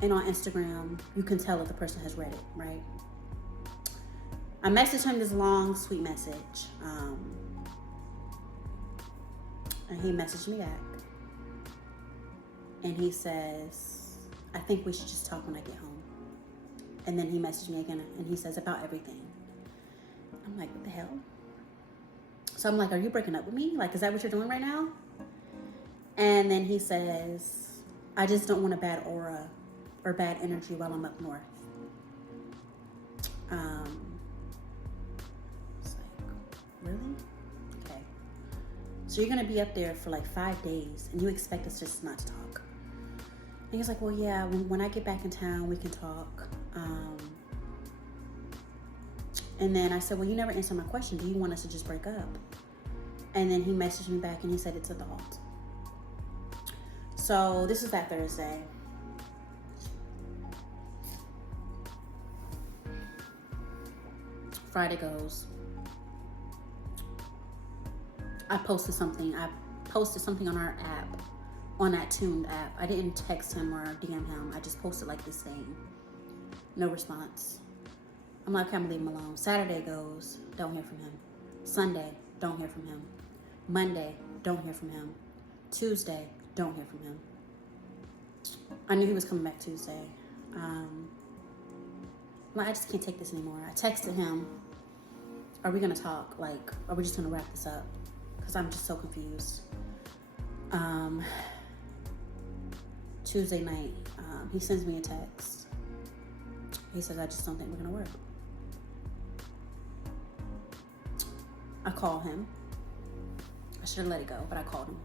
And on Instagram, you can tell if the person has read it, right? I messaged him this long, sweet message. And he messaged me back. And he says, I think we should just talk when I get home. And then he messaged me again, and he says, about everything. I'm like, what the hell? So I'm like, are you breaking up with me? Like, is that what you're doing right now? And then he says, I just don't want a bad aura or bad energy while I'm up north. It's like, really? Okay. So you're gonna be up there for like 5 days and you expect us just not to talk. And he's like, well, yeah, when I get back in town, we can talk. And then I said, well, you never answered my question. Do you want us to just break up? And then he messaged me back and he said it's a thought. So this is that Thursday. Friday goes. I posted something on our app, on that Tuned app. I didn't text him or DM him. I just posted like this thing. No response. I'm like, okay, I'm gonna leave him alone. Saturday goes, don't hear from him. Sunday, don't hear from him. Monday, don't hear from him. Tuesday, don't hear from him. I knew he was coming back Tuesday. Like, I just can't take this anymore. I texted him, are we gonna talk? Like, are we just gonna wrap this up? Because I'm just so confused. Tuesday night, he sends me a text. He says, I just don't think we're gonna work. I call him. I should have let it go, but I called him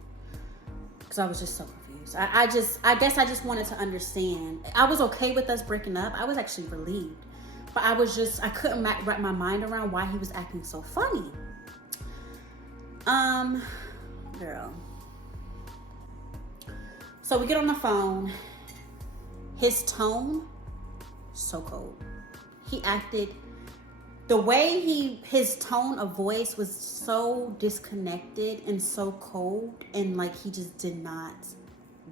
because I was just so confused. I guess I just wanted to understand. I was okay with us breaking up. I was actually relieved, but I couldn't wrap my mind around why he was acting so funny. Girl. So we get on the phone. His tone, so cold. He acted, the way his tone of voice was so disconnected and so cold, and like he just did not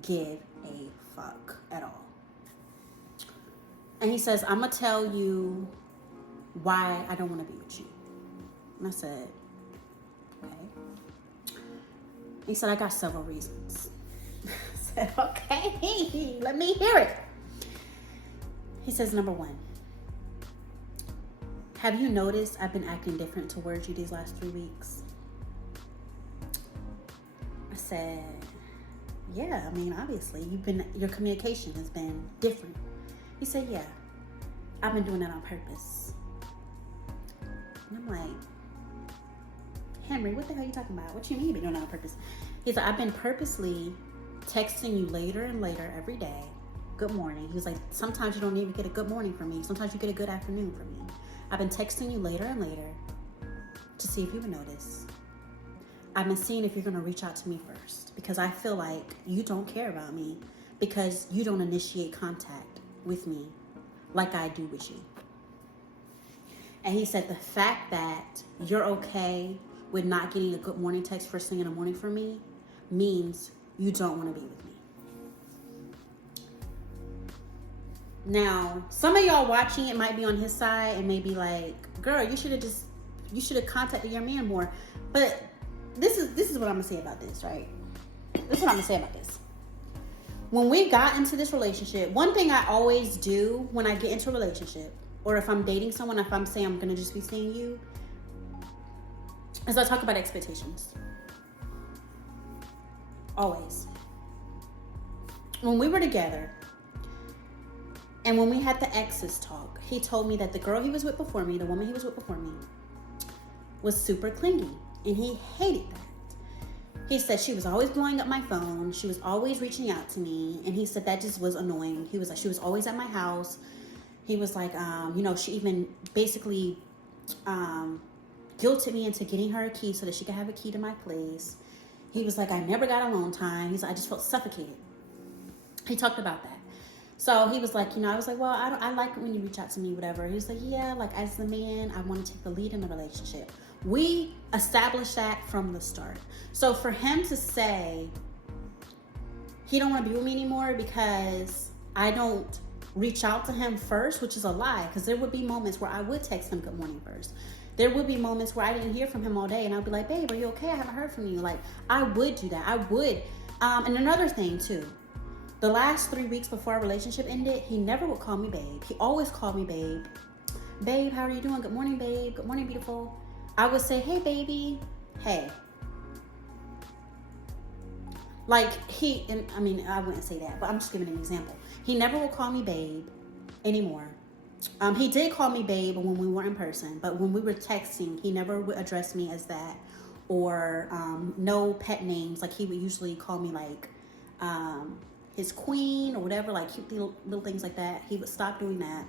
give a fuck at all. And he says, I'm gonna tell you why I don't want to be with you. And I said, okay. He said, I got several reasons. I said, okay, let me hear it. He says, number one, have you noticed I've been acting different towards you these last 3 weeks? I said, yeah, I mean, obviously, your communication has been different. He said, yeah, I've been doing that on purpose. And I'm like, Henry, what the hell are you talking about? What you mean you've been doing that on purpose? He's like, I've been purposely texting you later and later every day. Good morning. He was like, sometimes you don't even get a good morning from me. Sometimes you get a good afternoon from me. I've been texting you later and later to see if you would notice. I've been seeing if you're going to reach out to me first, because I feel like you don't care about me because you don't initiate contact with me like I do with you. And he said the fact that you're okay with not getting a good morning text first thing in the morning from me means you don't want to be with me. Now, some of y'all watching it might be on his side and may be like, girl, you should have contacted your man more. But this is what I'm gonna say about this, right? This is what I'm gonna say about this. When we got into this relationship, one thing I always do when I get into a relationship, or if I'm dating someone, if I'm saying I'm gonna just be seeing you, is I talk about expectations. Always. When we were together, and when we had the exes talk, he told me that the girl he was with before me, the woman he was with before me, was super clingy, and he hated that. He said she was always blowing up my phone. She was always reaching out to me, and he said that just was annoying. He was like, she was always at my house. He was like, she even basically guilted me into getting her a key so that she could have a key to my place. He was like, I never got alone time. He's like, I just felt suffocated. He talked about that. So he was like, I was like, well, I like it when you reach out to me, whatever. He was like, yeah, like as the man, I want to take the lead in the relationship. We established that from the start. So for him to say he don't want to be with me anymore because I don't reach out to him first, which is a lie, because there would be moments where I would text him good morning first. There would be moments where I didn't hear from him all day, and I'd be like, babe, are you okay? I haven't heard from you. Like, I would do that. I would. And another thing, too. The last 3 weeks before our relationship ended, he never would call me babe. He always called me babe. Babe, how are you doing? Good morning, babe. Good morning, beautiful. I would say, hey, baby. Hey. Like and I mean, I wouldn't say that, but I'm just giving an example. He never will call me babe anymore. He did call me babe when we were in person, but when we were texting, he never would address me as that, or no pet names. Like he would usually call me like his queen or whatever, like cute little things like that. He would stop doing that.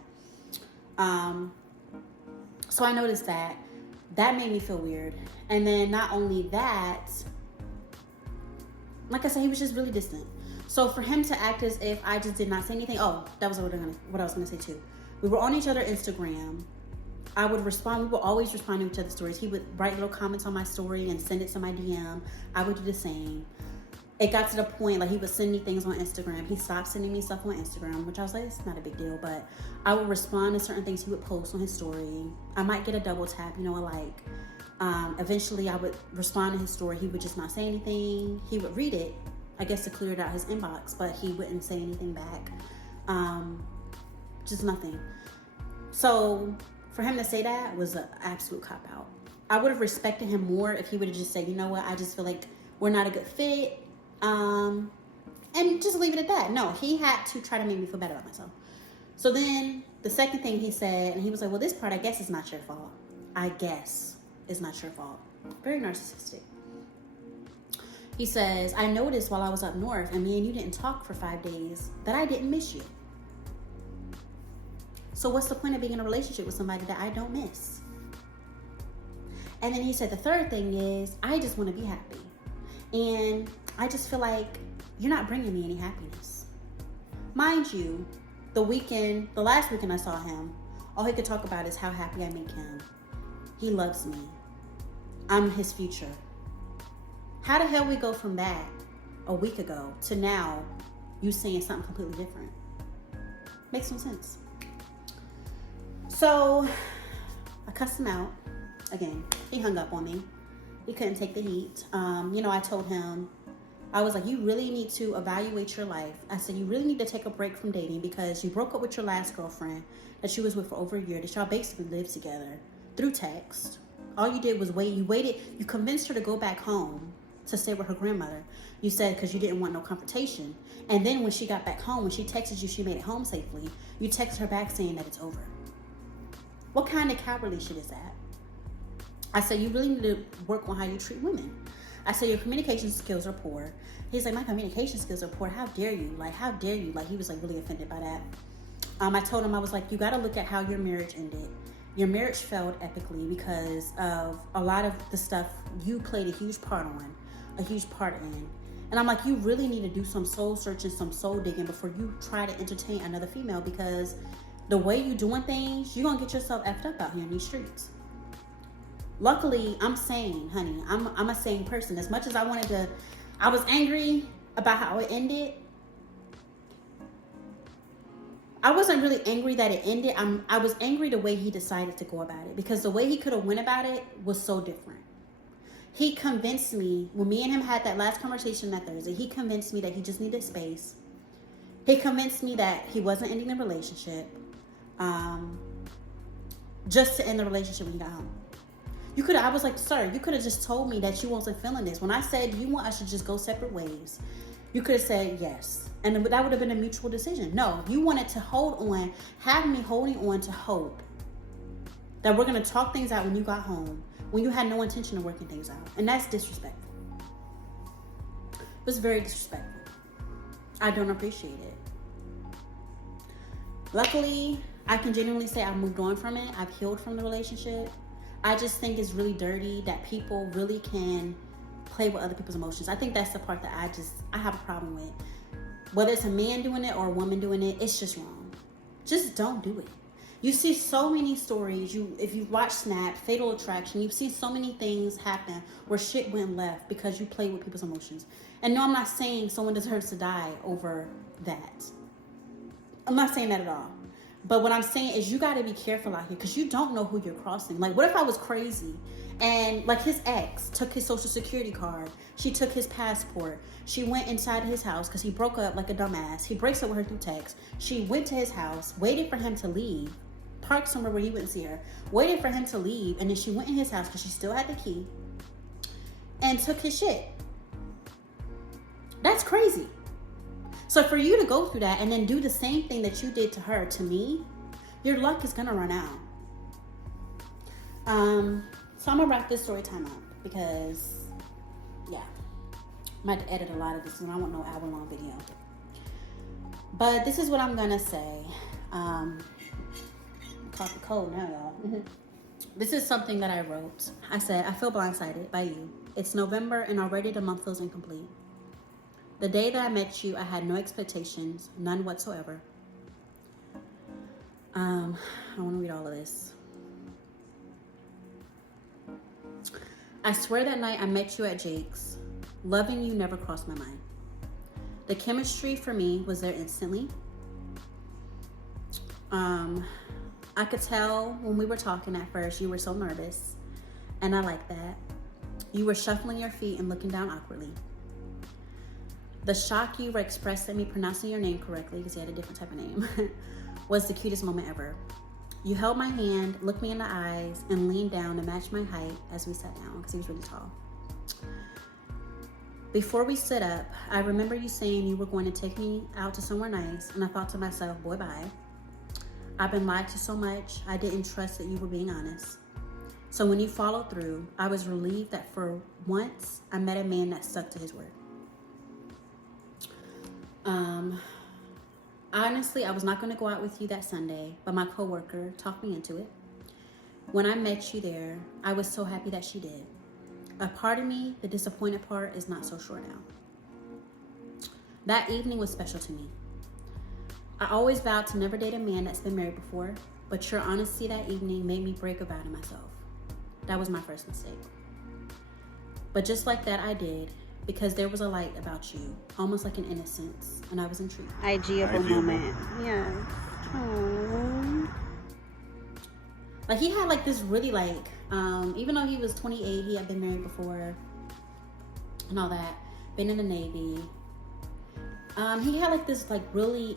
So I noticed that. That made me feel weird. And then not only that, like I said, he was just really distant. So for him to act as if I just did not say anything, oh, that was what I was gonna say too. We were on each other's Instagram. I would respond. We would always respond to each other's stories. He would write little comments on my story and send it to my DM. I would do the same. It got to the point, like, he would send me things on Instagram. He stopped sending me stuff on Instagram, which I was like, it's not a big deal. But I would respond to certain things he would post on his story. I might get a double tap, you know, like, eventually I would respond to his story. He would just not say anything. He would read it, I guess, to clear it out his inbox, but he wouldn't say anything back. Just nothing. So for him to say that was an absolute cop-out. I would have respected him more if he would have just said, you know what, I just feel like we're not a good fit. And just leave it at that. No, he had to try to make me feel better about myself. So then the second thing he said, and he was like, well, this part, I guess, is not your fault. I guess it's not your fault. Very narcissistic. He says, I noticed while I was up north and me and you didn't talk for 5 days that I didn't miss you. So what's the point of being in a relationship with somebody that I don't miss? And then he said, the third thing is, I just want to be happy. And I just feel like you're not bringing me any happiness. Mind you, the last weekend I saw him, all he could talk about is how happy I make him. He loves me. I'm his future. How the hell we go from that a week ago to now you saying something completely different? Makes no sense. So I cussed him out. Again, he hung up on me. He couldn't take the heat. I told him, I was like, you really need to evaluate your life. I said, you really need to take a break from dating because you broke up with your last girlfriend that you was with for over a year, that y'all basically lived together through text. All you did was wait. You convinced her to go back home to stay with her grandmother. You said because you didn't want no confrontation. And then when she got back home, when she texted you, she made it home safely. You texted her back saying that it's over. What kind of cowardly shit is that? I said, you really need to work on how you treat women. I said, your communication skills are poor. He's like, my communication skills are poor. How dare you? Like, how dare you? Like, he was like really offended by that. I told him, I was like, you got to look at how your marriage ended. Your marriage failed epically because of a lot of the stuff you played a huge part in. And I'm like, you really need to do some soul searching, some soul digging before you try to entertain another female, because the way you doing things, you're going to get yourself effed up out here in these streets. Luckily, I'm sane, honey. I'm a sane person. As much as I was angry about how it ended. I wasn't really angry that it ended. I was angry the way he decided to go about it, because the way he could have went about it was so different. He convinced me, when me and him had that last conversation that Thursday, he convinced me that he just needed space. He convinced me that he wasn't ending the relationship, just to end the relationship when he got home. I was like, sir, you could have just told me that you wasn't feeling this. When I said, you want us to just go separate ways, you could have said yes. And that would have been a mutual decision. No, you wanted to have me holding on to hope that we're going to talk things out when you got home, when you had no intention of working things out. And that's disrespectful. It was very disrespectful. I don't appreciate it. Luckily, I can genuinely say I've moved on from it. I've healed from the relationship. I just think it's really dirty that people really can play with other people's emotions. I think that's the part that I have a problem with. Whether it's a man doing it or a woman doing it, it's just wrong. Just don't do it. You see so many stories. If you watch Snap, Fatal Attraction, you see so many things happen where shit went left because you play with people's emotions. And no, I'm not saying someone deserves to die over that. I'm not saying that at all. But what I'm saying is you got to be careful out here, because you don't know who you're crossing. Like, what if I was crazy and, like, his ex took his social security card, she took his passport, she went inside his house because he broke up like a dumbass. He breaks up with her through text. She went to his house, waited for him to leave, parked somewhere where he wouldn't see her, waited for him to leave, and then she went in his house because she still had the key and took his shit. That's crazy. So for you to go through that and then do the same thing that you did to her, to me, your luck is gonna run out. So I'm gonna wrap this story time up because, yeah, I might have to edit a lot of this and I want no hour-long video. But this is what I'm gonna say. Caught the cold now, y'all. This is something that I wrote. I said, I feel blindsided by you. It's November and already the month feels incomplete. The day that I met you, I had no expectations, none whatsoever. I want to read all of this. I swear that night I met you at Jake's. Loving you never crossed my mind. The chemistry for me was there instantly. I could tell when we were talking at first, you were so nervous, and I like that. You were shuffling your feet and looking down awkwardly. The shock you were expressed at me pronouncing your name correctly, because you had a different type of name, was the cutest moment ever. You held my hand, looked me in the eyes, and leaned down to match my height as we sat down, because he was really tall. Before we stood up, I remember you saying you were going to take me out to somewhere nice, and I thought to myself, boy, bye. I've been lied to so much, I didn't trust that you were being honest. So when you followed through, I was relieved that for once, I met a man that stuck to his word. Honestly, I was not going to go out with you that Sunday, but my coworker talked me into it. When I met you there, I was so happy that she did. A part of me, the disappointed part, is not so sure now. That evening was special to me. I always vowed to never date a man that's been married before, but your honesty that evening made me break a vow to myself. That was my first mistake. But just like that, I did, because there was a light about you, almost like an innocence, and I was intrigued. IG-able moment. Yeah. Aww. Like, he had like this really like, even though he was 28, he had been married before and all that, been in the Navy. He had like this like really,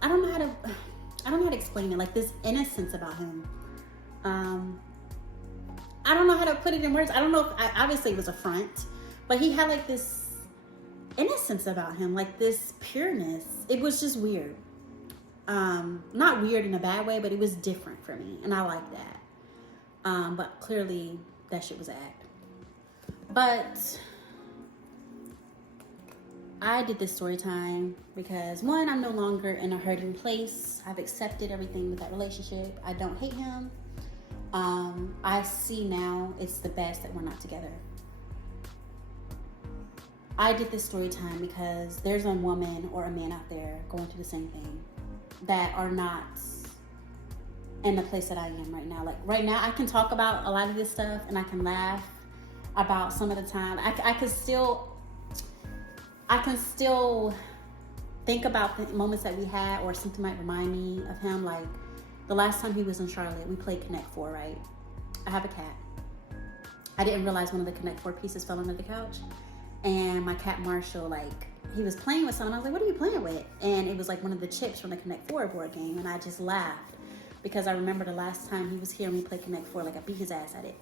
I don't know how to explain it, like this innocence about him. I don't know how to put it in words. I don't know if, obviously it was a front, but he had like this innocence about him, like this pureness. It was just weird. Not weird in a bad way, but it was different for me, and I like that. But clearly that shit was an act. But I did this story time because, one, I'm no longer in a hurting place. I've accepted everything with that relationship. I don't hate him. I see now it's the best that we're not together. I did this story time because there's a woman or a man out there going through the same thing that are not in the place that I am right now. Like right now, I can talk about a lot of this stuff and I can laugh about some of the time. I can still think about the moments that we had, or something might remind me of him. Like the last time he was in Charlotte, we played Connect 4, right? I have a cat. I didn't realize one of the Connect 4 pieces fell under the couch. And my cat Marshall, like, he was playing with something. I was like, what are you playing with? And it was like one of the chips from the Connect 4 board game. And I just laughed because I remember the last time he was here and we played Connect 4, like I beat his ass at it.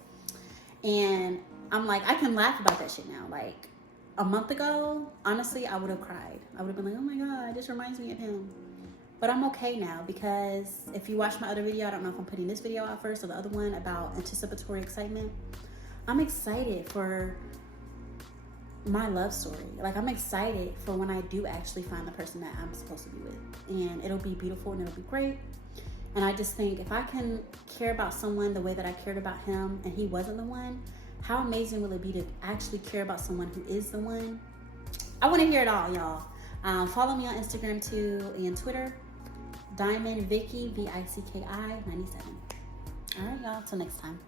And I'm like, I can laugh about that shit now. Like a month ago, honestly, I would have cried. I would have been like, oh my God, this reminds me of him. But I'm okay now because if you watch my other video, I don't know if I'm putting this video out first or the other one about anticipatory excitement. I'm excited for my love story. Like I'm excited for when I do actually find the person that I'm supposed to be with, and it'll be beautiful and it'll be great. And I just think if I can care about someone the way that I cared about him and he wasn't the one, how amazing will it be to actually care about someone who is the one? I want to hear it all, y'all. Follow me on Instagram too and Twitter, Diamond Vicky, VICKI 97. All right, y'all, till next time.